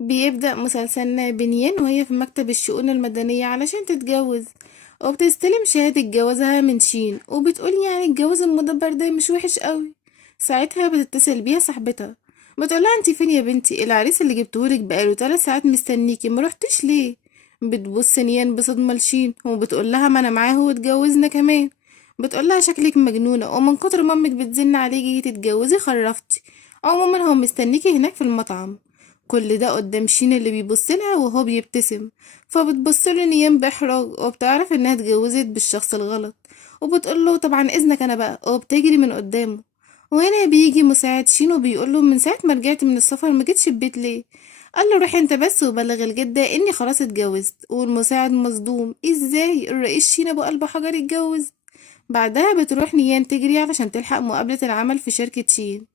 بيبدأ مسلسلنا بنيان وهي في مكتب الشؤون المدنية علشان تتجوز، وبتستلم شهادة جوازها من شين وبتقول يعني الجواز المدبر ده مش وحش قوي. ساعتها بتتصل بيها صاحبتها، بتقولها انتي فين يا بنتي؟ العريس اللي جبتهولك بقاله 3 ساعات مستنيكي، مرحتيش ليه؟ بتبص نيان بصدمة لشين وبتقولها ما انا معاه واتجوزنا كمان. بتقولها شكلك مجنونة ومن كتر ما امك بتزن عليكي تتجوزي خرفتي. عموما هو مستنيكي هناك في المطعم. كل ده قدام شين اللي بيبصلها وهو بيبتسم، فبتبصله نيام بإحراج وبتعرف انها اتجوزت بالشخص الغلط، وبتقوله طبعا اذنك انا بقى، وبتجري من قدامه. وهنا بيجي مساعد شين وبيقوله من ساعة ما رجعت من السفر ما جيتش البيت ليه؟ قال له روح انت بس وبلغ الجدة اني خلاص اتجوزت. والمساعد مصدوم، ازاي الرئيس شين ابو قلب حجر يتجوز؟ بعدها بتروح نيان تجري علشان تلحق مقابلة العمل في شركة شين.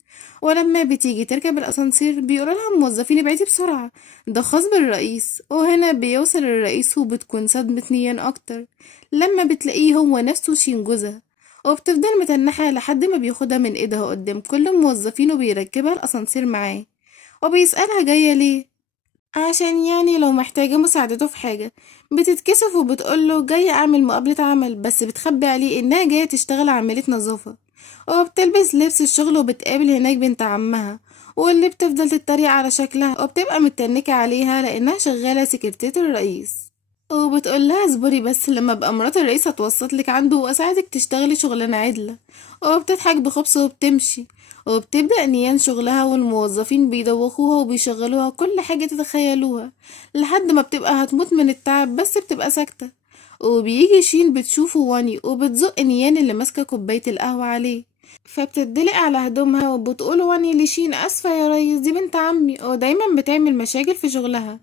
ولما بتيجي تركب الأسانسير بيقولوا لها الموظفين ابعدي بسرعة، ده خاص بالرئيس. وهنا بيوصل الرئيس وبتكون صدمة نيان أكتر لما بتلاقيه هو نفسه شين جوزها. وبتفضل متنحة لحد ما بياخدها من ايدها قدام كل الموظفين وبيركبها الأسانسير معاه، وبيسألها جاية ليه، عشان يعني لو محتاجة مساعدته في حاجة. بتتكسف وبتقوله جاية أعمل مقابلة عمل، بس بتخبي عليه إنها جاية تشتغل عاملة نظافة. وبتلبس لبس الشغل وبتقابل هناك بنت عمها، واللي بتفضل تتريق على شكلها وبتبقى متنكة عليها لأنها شغالة سكرتيرة الرئيس. وبتقول لها اصبري بس لما ابقى مرات الرئيس هتوسط لك عنده واساعدك تشتغلي شغلانه عدله. وبتضحك بخبص وبتمشي. وبتبدأ نيان شغلها والموظفين بيدوخوها وبيشغلوها كل حاجة تتخيلوها، لحد ما بتبقى هتموت من التعب بس بتبقى ساكتة. وبيجي شين بتشوفه واني وبتزق نيان اللي ماسكة كوباية القهوة عليه، فبتدلق على هدومها وبتقول واني لشين اسفة يا ريس، دي بنت عمي ودايما بتعمل مشاكل في شغلها،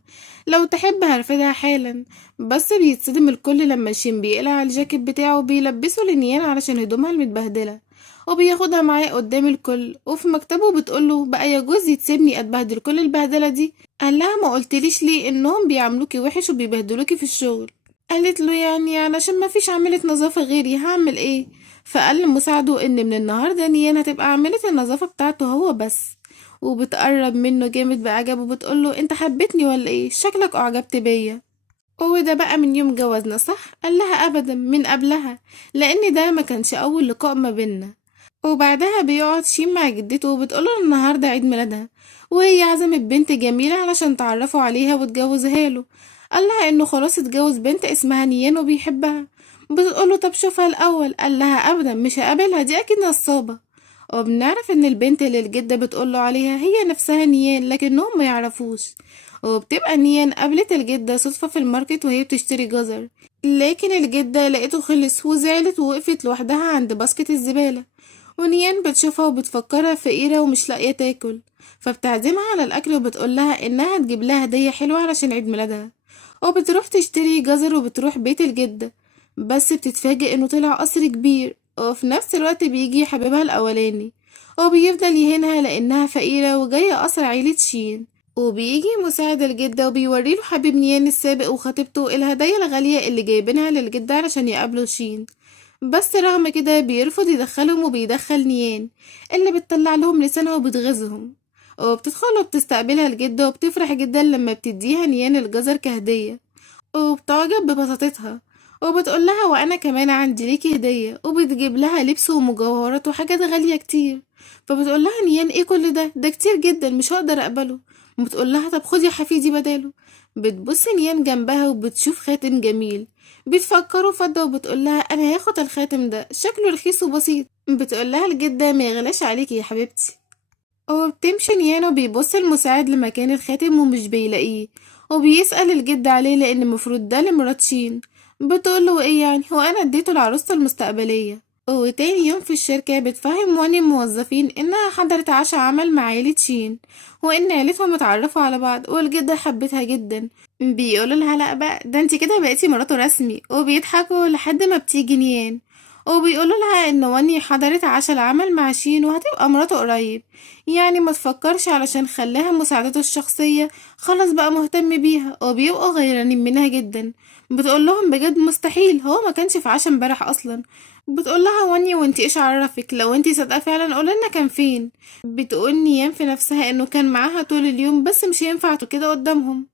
لو تحب هرفدها حالا. بس بيتصدم الكل لما شين بيقلع الجاكيت بتاعه وبيلبسه لنيان علشان هدومها المتبهدلة، وبياخدها معاه قدام الكل. وفي مكتبه بتقوله بقى يا جوزي تسيبني اتبهدل كل البهدلة دي؟ قال لها ما قلتليش ليه انهم بيعاملوكي وحش وبيبهدلوكي في الشغل؟ قالت له يعني علشان ما فيش عاملة نظافة غيري هعمل ايه؟ فقال لمساعده ان من النهاردة نيان هتبقى عاملة النظافة بتاعته هو بس. وبتقرب منه جامد بعجب وبتقوله انت حبيتني ولا ايه؟ شكلك اعجبت بيا. وده بقى من يوم جوازنا صح؟ قال لها ابدا من قبلها، لان ده ما كانش اول لقاء ما بينا. وبعدها بيقعد شيم مع جدته وبتقوله النهارده عيد ميلادها، وهي عزمت بنت جميلة علشان تعرفوا عليها وتجوزها له. قال لها انه خلاص اتجوز بنت اسمها نيان وبيحبها. بتقوله طب شوفها الاول. قال لها ابدا مش هقابلها، دي اكيد نصابة. وبنعرف ان البنت اللي الجدة بتقوله عليها هي نفسها نيان لكنهم ما يعرفوش. وبتبقى نيان قابلت الجدة صدفة في الماركت وهي بتشتري جزر، لكن الجدة لقيته خلص وزعلت ووقفت لوحدها عند باسكت الزبالة. ونيان بتشوفها وبتفكرها فقيرة ومش لاقية تاكل، فبتعزمها على الأكل وبتقولها إنها تجيب لها هدية حلوة علشان عيد ميلادها. وبتروح تشتري جزر وبتروح بيت الجدة، بس بتتفاجئ إنه طلع قصر كبير. وفي نفس الوقت بيجي حبيبها الأولاني وبيفضل يهينها لأنها فقيرة وجاية قصر عيلة شين. وبيجي مساعد الجدة وبيوريله حبيب نيان السابق وخطيبته الهدايا الغالية اللي جايبينها للجدة علشان يقابلوا شين، بس رغم كده بيرفض يدخلهم وبيدخل نيان اللي بتطلع لهم لسانها وبتغيظهم. وبتدخل وبتستقبلها الجدة وبتفرح جدا لما بتديها نيان الجزر كهدية، وبتعجب ببساطتها وبتقول لها وانا كمان عندي ليكي هدية، وبتجيب لها لبس ومجوهرات وحاجات غالية كتير. فبتقول لها نيان ايه كل ده كتير جدا مش هقدر اقبله. بتقول لها طب خدي يا حفيدي بداله. بتبص نيان جنبها وبتشوف خاتم جميل بتفكره فضة، وبتقول لها انا هاخد الخاتم ده شكله رخيص وبسيط. بتقول لها الجدة ما يغلاش عليكي يا حبيبتي. وبتمشي نيان وبيبص المساعد لمكان الخاتم ومش بيلاقيه، وبيسأل الجد عليه لأن المفروض ده لمرات شين. بتقوله ايه يعني، هو أنا اديته العروسة المستقبلية. وتاني يوم في الشركة بتفهم واني الموظفين إنها حضرت عشاء عمل مع عيلة شين، وإن عيلتهم اتعرفوا على بعض والجدة حبتها جدا. بيقولوا لها لأ بقى ده انتي كده بقيتي مراته رسمي، وبيضحكوا لحد ما بتيجي نيان وبيقولوا لها ان واني حضرت عشاء العمل مع شين وهتبقى مراته قريب، يعني ما تفكرش علشان خلاها مساعدته الشخصية، خلاص بقى مهتم بيها. وبيبقوا غيرانين منها جدا. بتقول لهم بجد مستحيل، هو ما كانش في عشاء امبارح اصلا. بتقول لها واني وانتي ايش عرفك؟ لو انتي صادقة فعلا قولي لنا كان فين. بتقول نيان في نفسها انه كان معاها طول اليوم بس مش ينفع كده قدامهم.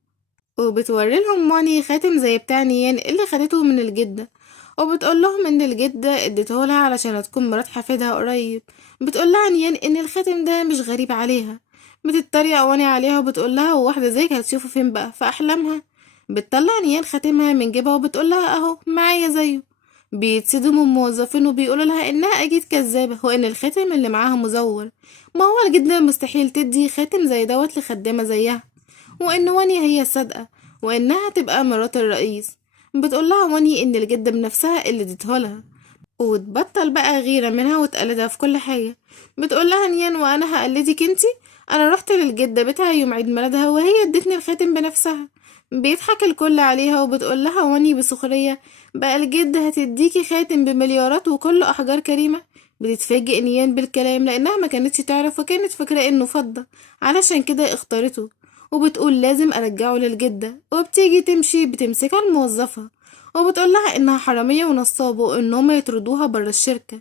وبتوري لهم واني خاتم زي بتاع نيان اللي خدته من الجدة، وبتقول لهم ان الجدة اديته لها علشان تكون مرات حفيدها قريب. بتقول لها نيان ان الخاتم ده مش غريب عليها. بتتريق واني عليها وبتقول لها هو واحدة زيك هتشوفه فين بقى في احلامها؟ بتطلع نيان خاتمها من جيبها وبتقول لها اهو معايا زيه. بيتصدموا الموظفين وبيقولوا لها انها اكيد كذابة وان الخاتم اللي معاها مزور. ما هو الجدة مستحيل تدي خاتم زي دوت لخدامة زيها، وان واني هي الصادقة وانها تبقى مرات الرئيس. بتقول لها واني ان الجدة بنفسها اللي اديتهولها، وتبطل بقى غيرة منها وتقلدها في كل حاجة. بتقول لها نيان وانا هقلدك انتي؟ انا رحت للجدة بتاعها يوم عيد ميلادها وهي ادتني الخاتم بنفسها. بيضحك الكل عليها وبتقول لها واني بسخرية بقى الجدة هتديكي خاتم بمليارات وكله احجار كريمة؟ بتتفاجئ نيان بالكلام لانها ما كانتش تعرف وكانت فاكرة انه فضة، علشان كده اختارته. وبتقول لازم ارجعه للجدة، وبتيجي تمشي بتمسكها الموظفة وبتقول لها انها حرامية ونصابة وان هما يطردوها برا الشركة.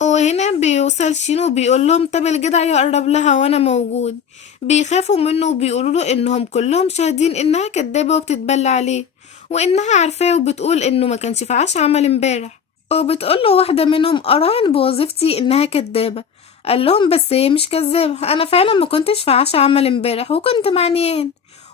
وهنا بيوصل شينو بيقول لهم طب الجدع يقرب لها وانا موجود. بيخافوا منه وبيقولوا له انهم كلهم شاهدين انها كدابة وبتتبلى عليه، وانها عارفاه وبتقول انه ما كانش في عشا عمل امبارح. وبتقول له واحدة منهم اراهن بوظيفتي انها كدابة. قال لهم بس هي مش كذابة، انا فعلا ما كنتش في عشا عمل امبارح وكنت مع نيان.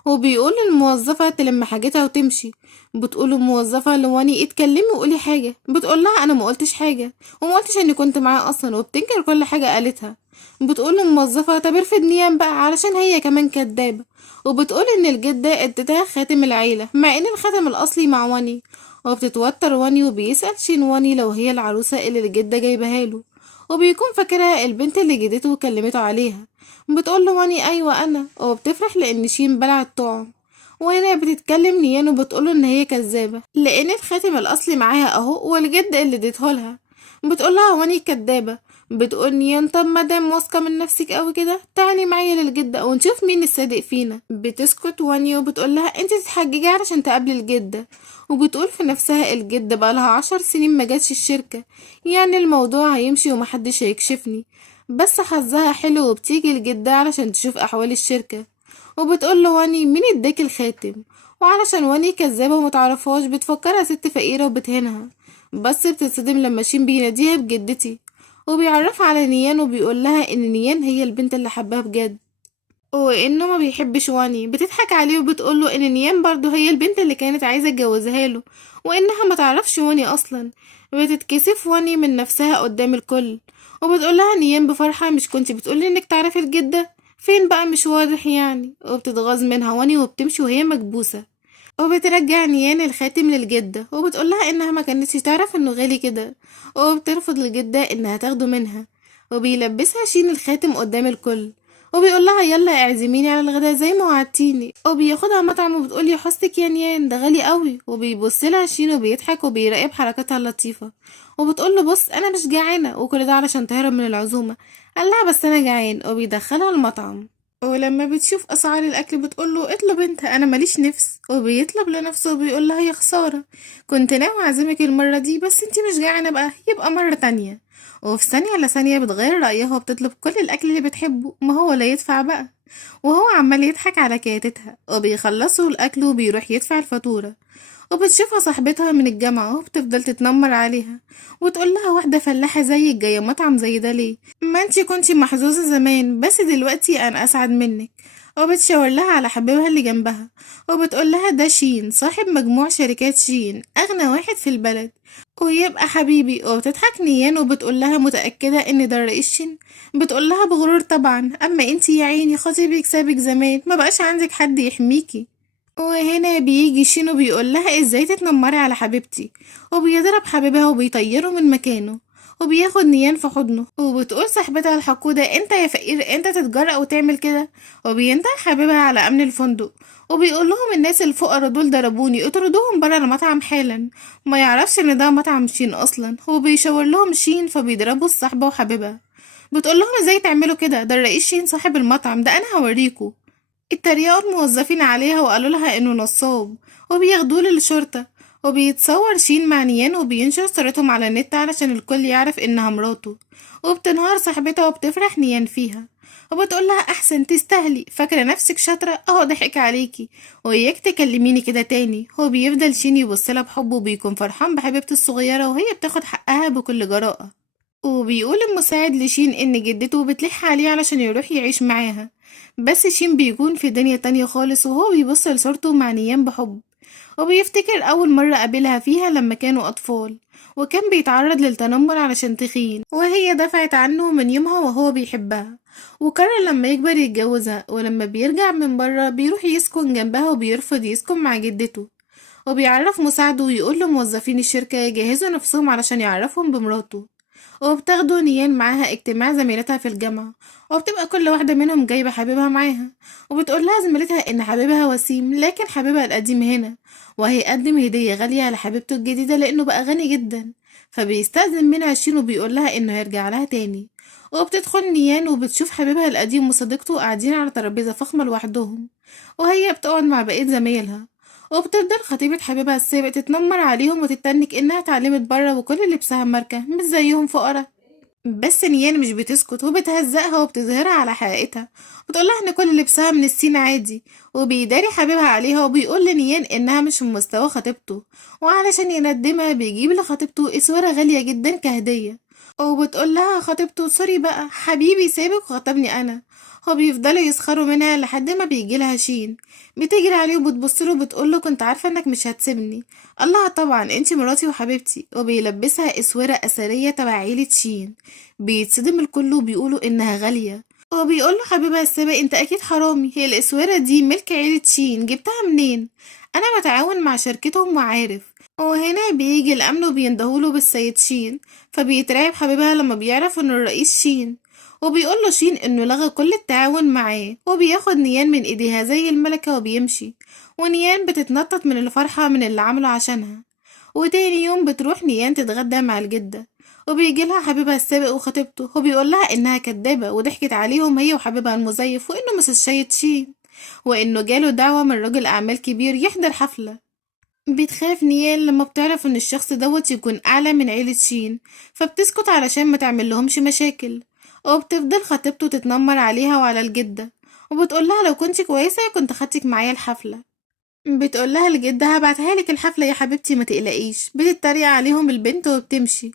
وبيقول الموظفة تلم حاجتها وتمشي. بتقول الموظفة لواني اتكلمي وقولي حاجة. بتقول لها انا ما قلتش حاجة وما قلتش اني كنت معاه اصلا، وبتنكر كل حاجة قالتها. بتقول الموظفة طب ارفد نيام بقى علشان هي كمان كدابة. وبتقول ان الجدة ادتها خاتم العيلة مع ان الخاتم الاصلي مع واني. وبتتوتر واني وبيسأل شين واني لو هي العروسة اللي الجدة جايبها له، وبيكون فاكرها البنت اللي جدته وكلمته عليها. بتقول له واني ايوه انا، وبتفرح لان شين بلع الطعم. وهنا بتتكلم نيان وبتقوله ان هي كذابة لان الخاتم الاصلي معاها اهو والجد اللي اديتهولها. بتقولها واني كدابة. بتقول نيان طب مادام واثقة من نفسك قوي كده تعالي معايا للجدة ونشوف مين الصادق فينا. بتسكت واني وبتقولها انت تتحججي علشان تقابلي الجدة. وبتقول في نفسها الجدة بقالها 10 سنين ما جاتش الشركة، يعني الموضوع هيمشي ومحدش هيكشفني. بس حظها حلو وبتيجي الجدة علشان تشوف احوال الشركة. وبتقول له واني مين اداك الخاتم؟ وعلشان واني كذابة ومتعرفهاش بتفكرها ست فقيرة وبتهنها، بس بتتصدم لما شين بيناديها بجدتي. وبيعرفها على نيان وبيقول لها ان نيان هي البنت اللي حبها بجد وانه ما بيحبش واني. بتضحك عليه وبتقول له ان نيان برضو هي البنت اللي كانت عايزة اتجوزها له وانها ما تعرفش واني اصلا. بتتكسف واني من نفسها قدام الكل، وبتقول لها نيان بفرحة مش كنتي بتقولي انك تعرفي الجدة؟ فين بقى مش واضح يعني. وبتتغاظ منها واني وبتمشي وهي مكبوسة. وبترجع نيان الخاتم للجدة وبتقول لها انها ما كانتش تعرف انه غالي كده، وبترفض الجدة انها تاخده منها. وبيلبسها شين الخاتم قدام الكل وبيقول لها يلا اعزميني على الغدا زي ما وعدتيني. وبياخدها مطعم وبتقول يا حظك يا نيان ده غالي قوي. وبيبص لها شين وبيضحك وبيراقب حركاتها اللطيفة. وبتقول له بص انا مش جعانة وكل ده علشان تهرب من العزومة. قال لها بس انا جعان وبيدخلها المطعم. ولما بتشوف اسعار الاكل بتقوله اطلب انت انا ماليش نفس. وبيطلب لنفسه وبيقول لها يا خساره كنت ناوي اعزمك المره دي بس انتي مش جعانه بقى يبقى مره تانية. وفي ثانيه على ثانيه بتغير رايها وبتطلب كل الاكل اللي بتحبه ما هو لا يدفع بقى. وهو عمال يضحك على كياتتها وبيخلصوا الاكل وبيروح يدفع الفاتوره. وبتشوفها صاحبتها من الجامعة وبتفضل تتنمر عليها وتقول لها واحدة فلاحة زيك جاية مطعم زي ده ليه؟ ما انتي كنتي محظوظة زمان بس دلوقتي انا اسعد منك. وبتشاور لها على حبيبها اللي جنبها وبتقول لها ده شين صاحب مجموع شركات شين اغنى واحد في البلد ويبقى حبيبي. وبتضحك نيان وبتقول لها متأكدة ان ده الرئيس شين؟ بتقول لها بغرور طبعا، اما انتي يا عيني خطيبك سابك زمان ما بقاش عندك حد يحميكي. وهنا بيجي شينو بيقول لها ازاي تتنمري على حبيبتي، وبيضرب حبيبها وبيطيره من مكانه وبياخد نيان في حضنه. وبتقول صاحبتها الحقودة انت يا فقير انت تتجرأ وتعمل كده. وبينده حبيبها على امن الفندق وبيقول لهم الناس الفقراء دول ضربوني اطردوهم برا المطعم حالا. ما يعرفش ان ده مطعم شين اصلا. هو بيشاور لهم شين فبيضربوا الصاحبة وحبيبها. بتقول لهم ازاي تعملوا كده ده الرئيس شين صاحب المطعم ده انا هوريكوا. اتريقوا الموظفين عليها وقالوا لها انه نصاب وبياخدوه للشرطة. وبيتصور شين مع نيان وبينشر صورتهم على النت علشان الكل يعرف انها مراته. وبتنهار صاحبتها وبتفرح نيان فيها، وبتقول لها احسن تستاهلي، فاكره نفسك شاطره اهو ضحك عليكي، وإياك تكلميني كده تاني. هو بيفضل شين يبصلها بحب وبيكون فرحان بحبيبته الصغيره وهي بتاخد حقها بكل جراءه. وبيقول المساعد لشين إن جدته بتلح عليه علشان يروح يعيش معاها، بس شين بيكون في دنيا تانية خالص وهو بيبص لصورته مع نيام بحب. وبيفتكر أول مرة قابلها فيها لما كانوا أطفال، وكان بيتعرض للتنمر علشان تخين، وهي دفعت عنه من يومها وهو بيحبها. وقرر لما يكبر يتجوزها، ولما بيرجع من بره بيروح يسكن جنبها وبيرفض يسكن مع جدته. وبيعرف مساعده ويقول لموظفين الشركة يجهزوا نفسهم علشان يعرفهم بمراته. وبتاخده نيان معاها اجتماع زميلتها في الجامعة، وبتبقى كل واحدة منهم جايبة حبيبها معاها، وبتقول لها زميلتها إن حبيبها وسيم لكن حبيبها القديم هنا، وهيقدم هدية غالية لحبيبته الجديدة لأنه بقى غني جدا. فبيستأذن منها شين وبيقول لها إنه هيرجع لها تاني. وبتدخل نيان وبتشوف حبيبها القديم وصديقته قاعدين على ترابيزة فخمة لوحدهم، وهي بتقعد مع بقية زمايلها. وبتفضل خطيبة حبيبها السابق تتنمر عليهم وتتنك إنها اتعلمت برا وكل لبسها ماركة مش زيهم فقرا. بس نيان مش بتسكت وبتهزقها وبتظهرها على حقيقتها، وتقولها إن كل لبسها من الصين عادي. وبيداري حبيبها عليها وبيقول لنيان إنها مش من مستوى خطيبته، وعلشان يندمها بيجيب لخطيبته إسورة غالية جدا كهدية. وبتقول لها خطيبته سوري بقى حبيبي سابك وخطبني أنا. هو بيفضلوا يسخروا منها لحد ما بيجيلها شين، بتجري عليه وبتبصله وبتقوله كنت عارفة انك مش هتسيبني. الله طبعا انتي مراتي وحبيبتي. وبيلبسها اسورة اثرية تبع عيلة شين. بيتصدم الكل وبيقولوا انها غالية. وبيقوله حبيبها السابق انت اكيد حرامي، هي الاسورة دي ملك عيلة شين، جبتها منين؟ انا بتعاون مع شركتهم وعارف. وهنا بيجي الامن وبيندهوله بالسيد شين، فبيترعب حبيبها لما بيعرف انه الرئيس شين. وبيقول له شين انه لغى كل التعاون معاه، وبياخد نيان من ايديها زي الملكة وبيمشي. ونيان بتتنطط من الفرحة من اللي عمله عشانها. وتاني يوم بتروح نيان تتغدى مع الجدة، وبيجيلها حبيبها السابق وخطيبته، وبيقول لها انها كدابة وضحكت عليهم هي وحبيبها المزيف، وانه مش السيد شين، وانه جاله دعوة من راجل اعمال كبير يحضر حفلة. بتخاف نيال لما بتعرف ان الشخص دوت يكون اعلى من عيلة شين، فبتسكت علشان ما تعملهمش مشاكل. وبتفضل خطيبته تتنمر عليها وعلى الجدة، وبتقولها لو كنت كويسة كنت خدتك معايا الحفلة. بتقولها الجدة هبعتها لك الحفلة يا حبيبتي ما تقلقيش. بتتريق عليهم البنت وبتمشي،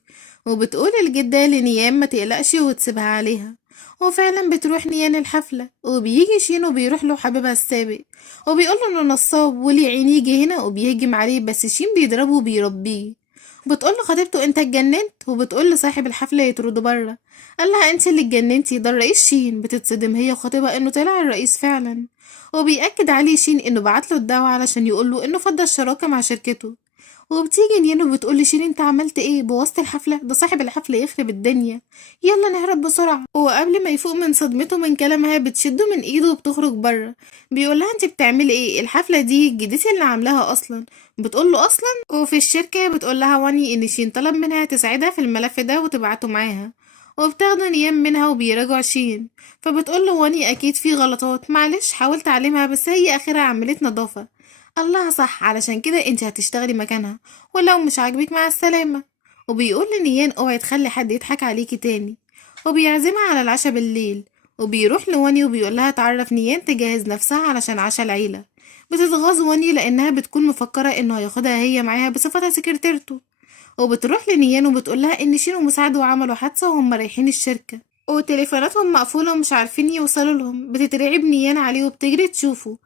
وبتقول الجدة لنيام ما تقلقش وتسيبها عليها. وفعلا بتروح نيان الحفلة، وبيجي شين وبيروح له حبيبها السابق، وبيقول له انه نصاب وليه عين يجي هنا وبيهجم عليه، بس شين بيضربه وبيربيه. بتقول له خطيبته انت اتجننت، وبتقول لصاحب الحفلة يطرده بره. قال لها انت اللي اتجننتي، ده الرئيس شين. بتتصدم هي وخطيبها انه طلع الرئيس فعلا. وبيأكد عليه شين انه بعتله الدعوة علشان يقوله انه فضل الشراكة مع شركته. وبتيجي نيانو بتقول لشين انت عملت ايه، بوظت الحفلة، ده صاحب الحفلة يخرب الدنيا، يلا نهرب بسرعة. وقبل ما يفوق من صدمته من كلامها بتشده من ايده وبتخرج بره. بيقولها انت بتعملي ايه، الحفلة دي جدتي اللي عاملاها اصلا. بتقوله اصلا. وفي الشركة بتقولها واني ان شين طلب منها تساعدها في الملف ده وتبعته معاها، وبتاخده نيام منها وبيراجع شين. فبتقوله واني اكيد في غلطات، معلش حاولت اعلمها بس هي اخرها عملت نظافة. الله صح، علشان كده انت هتشتغلي مكانها، ولو مش عاجبك مع السلامة. وبيقول لنيان اوعي تخلي حد يضحك عليكي تاني، وبيعزمها على العشاء بالليل. وبيروح لواني وبيقولها تعرف نيان تجهز نفسها علشان عشاء العيلة. بتتغاظ واني لانها بتكون مفكرة انه هياخدها هي معاها بصفتها سكرتيرته. وبتروح لنيان وبتقولها ان شين ومساعده عملوا حادثة وهم رايحين الشركة، وتليفوناتهم مقفولة ومش عارفين يوصلوا لهم. بتترعب نيان عليه وبتجري تشوفه.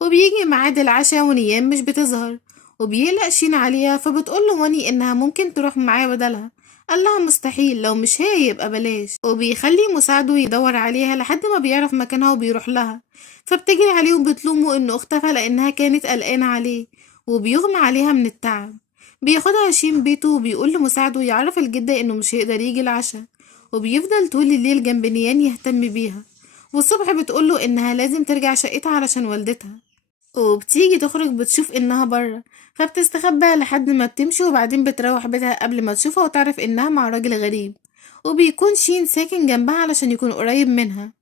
وبيجي ميعاد العشاء ونيام مش بتظهر، وبيقلق شين عليها، فبتقوله واني انها ممكن تروح معاه بدلها. قالها مستحيل، لو مش هي يبقى بلاش. وبيخلي مساعده يدور عليها لحد ما بيعرف مكانها وبيروح لها. فبتجري عليه وبتلومه انه اختفى لانها كانت قلقانة عليه، وبيغمى عليها من التعب. بياخدها شين بيته وبيقول لمساعده يعرف الجدة انه مش هيقدر يجي العشاء. وبيفضل طول الليل جنب نيان يهتم بيها. والصبح بتقوله انها لازم ترجع شقتها علشان والدتها. وبتيجي تخرج بتشوف انها بره، فبتستخبى لحد ما بتمشي، وبعدين بتروح بيتها قبل ما تشوفها وتعرف انها مع راجل غريب. وبيكون شين ساكن جنبها علشان يكون قريب منها.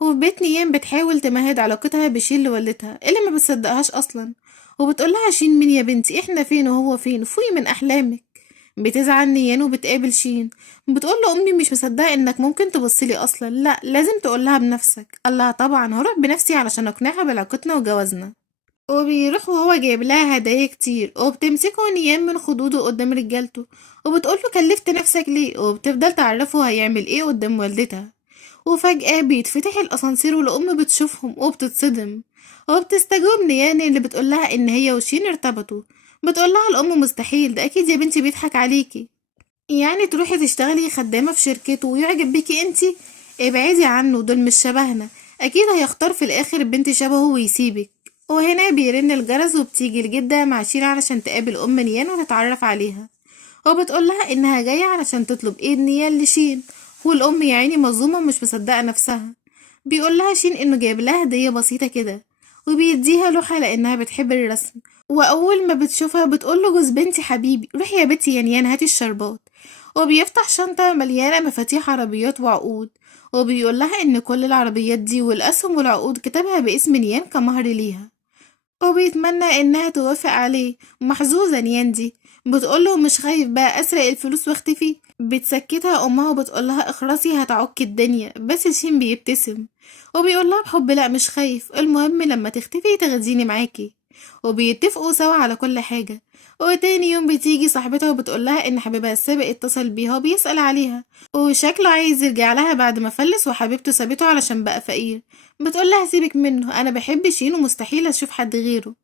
وفي بيت نيام بتحاول تمهد علاقتها بشين لوالدتها اللي ما بتصدقهاش اصلا، وبتقولها شين مين يا بنتي، احنا فين وهو فين، فوقي من احلامك. بتزعل نيان وبتقابل شين، بتقول له امي مش مصدقه انك ممكن تبصلي اصلا، لا لازم تقولها بنفسك. قال لها طبعا هروح بنفسي علشان اقنعها بعلاقتنا وجوازنا. وبيروح وهو جايب لها هدايا كتير، وبتمسكه نيام من خدوده قدام رجالته، وبتقوله كلفت نفسك ليه، وبتفضل تعرفه هيعمل ايه قدام والدتها. وفجأة بيتفتح الأسانسير والأم بتشوفهم وبتتصدم، وبتستجوب نيان اللي بتقولها إن هي وشين ارتبطوا. بتقولها الأم مستحيل، ده أكيد يا بنتي بيضحك عليكي، يعني تروحي تشتغلي خدامة في شركته ويعجب بيكي انتي؟ ابعدي عنه، دول مش شبهنا، أكيد هيختار في الآخر بنت شبهه ويسيبك. وهنا بيرن الجرس وبتيجي الجدة مع شين علشان تقابل أم نيان وتتعرف عليها، وبتقولها إنها جاية علشان تطلب إيد نيان لشين. والأم يا عيني مظلومة ومش مصدقة نفسها. بيقولها شين إنه جايب لها هدية بسيطة كده، وبيديها لوحة لأنها بتحب الرسم. وأول ما بتشوفها بتقوله جوز بنتي حبيبي، روحي يا بنتي يا نيان هاتي الشربات. وبيفتح شنطة مليانة مفاتيح عربيات وعقود، وبيقولها إن كل العربيات دي والأسهم والعقود كتبها باسم نيان كمهر ليها، وبيتمنى إنها توافق عليه. محظوظة نيان دي. بتقوله مش خايف بقى أسرق الفلوس واختفي؟ بتسكتها أمها وبتقولها اخرسي هتعك الدنيا، بس شين بيبتسم وبيقولها بحب لأ مش خايف، المهم لما تختفي تاخديني معاكي. وبيتفقوا سوا على كل حاجة. وتاني يوم بتيجي صاحبتها وبتقولها إن حبيبها السابق اتصل بيها وبيسأل عليها، وشكله عايز يرجع لها بعد ما فلس وحبيبته سابته علشان بقى فقير. بتقولها سيبك منه، أنا بحب شين ومستحيل أشوف حد غيره.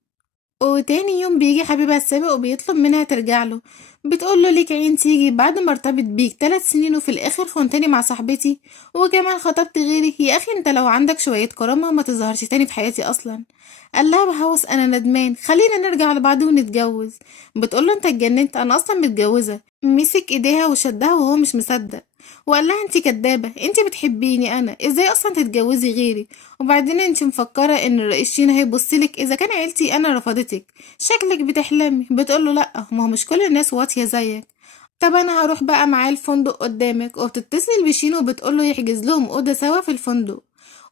وتاني يوم بيجي حبيبها السابق وبيطلب منها ترجعله. بتقوله ليك عين تيجي بعد ما ارتبط بيك 3 سنين وفي الآخر خنتني مع صاحبتي وكمان خطبت غيري؟ يا أخي انت لو عندك شوية كرامة ما تظهرش تاني في حياتي أصلا. قال لها بهوس أنا ندمان، خلينا نرجع لبعض ونتجوز. بتقوله انت اتجننت، أنا أصلا متجوزة. مسك ايديها وشدها وهو مش مصدق، وقال لها انت كدابة، انت بتحبيني أنا، ازاي أصلا تتجوزي غيري؟ وبعدين انت مفكرة ان الرئيس شين هيبصلك اذا كان عيلتي انا رفضتك؟ شكلك بتحلمي. بتقوله لا، ما هو مش كل الناس واطية زيك. طب انا هروح بقى معاه الفندق قدامك. وبتتصل بشين وبتقوله يحجز لهم اوضة سوا في الفندق،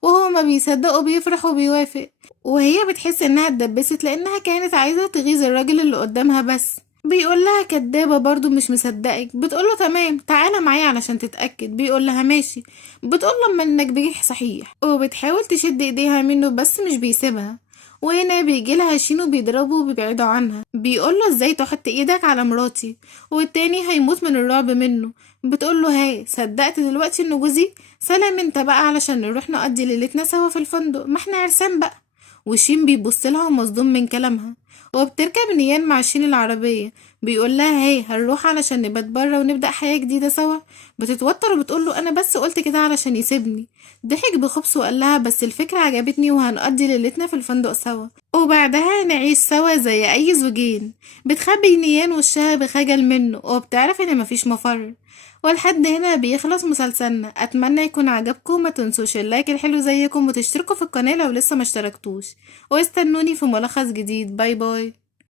وهو ما بيصدق وبيفرح وبيوافق. وهي بتحس انها اتدبست لانها كانت عايزة تغيظ الراجل اللي قدامها، بس بيقول لها كدابة برضو مش مصدقك. بتقوله تمام تعالى معايا علشان تتأكد. بيقول لها ماشي. بتقول لما انك بجيح صحيح، وبتحاول تشد ايديها منه بس مش بيسيبها. وهنا بيجي لها شين وبيضربه وبيبعدوا عنها. بيقول له ازاي تحط ايدك على مراتي، والتاني هيموت من الرعب منه. بتقول له هاي صدقت دلوقتي انه جوزي؟ سلام انت بقى علشان نروح نقضي ليلتنا سوا في الفندق، ما احنا عرسان بقى. وشين بيبص لها ومصدوم من كلامها. وبتركب نيان مع شين العربية. بيقول لها هاي هنروح علشان نبات برا ونبدأ حياة جديدة سوا. بتتوتر وبتقول له انا بس قلت كده علشان يسيبني. ضحك بخبص وقال لها بس الفكرة عجبتني وهنقضي ليلتنا في الفندق سوا، وبعدها نعيش سوا زي اي زوجين. بتخبي نيان وشها بخجل منه وبتعرف ان مفيش مفر. ولحد هنا بيخلص مسلسلنا. اتمنى يكون عجبكم، ما تنسوش اللايك الحلو زيكم وتشتركوا في القناة لو لسه ما اشتركتوش، واستنوني في ملخص جديد. باي باي.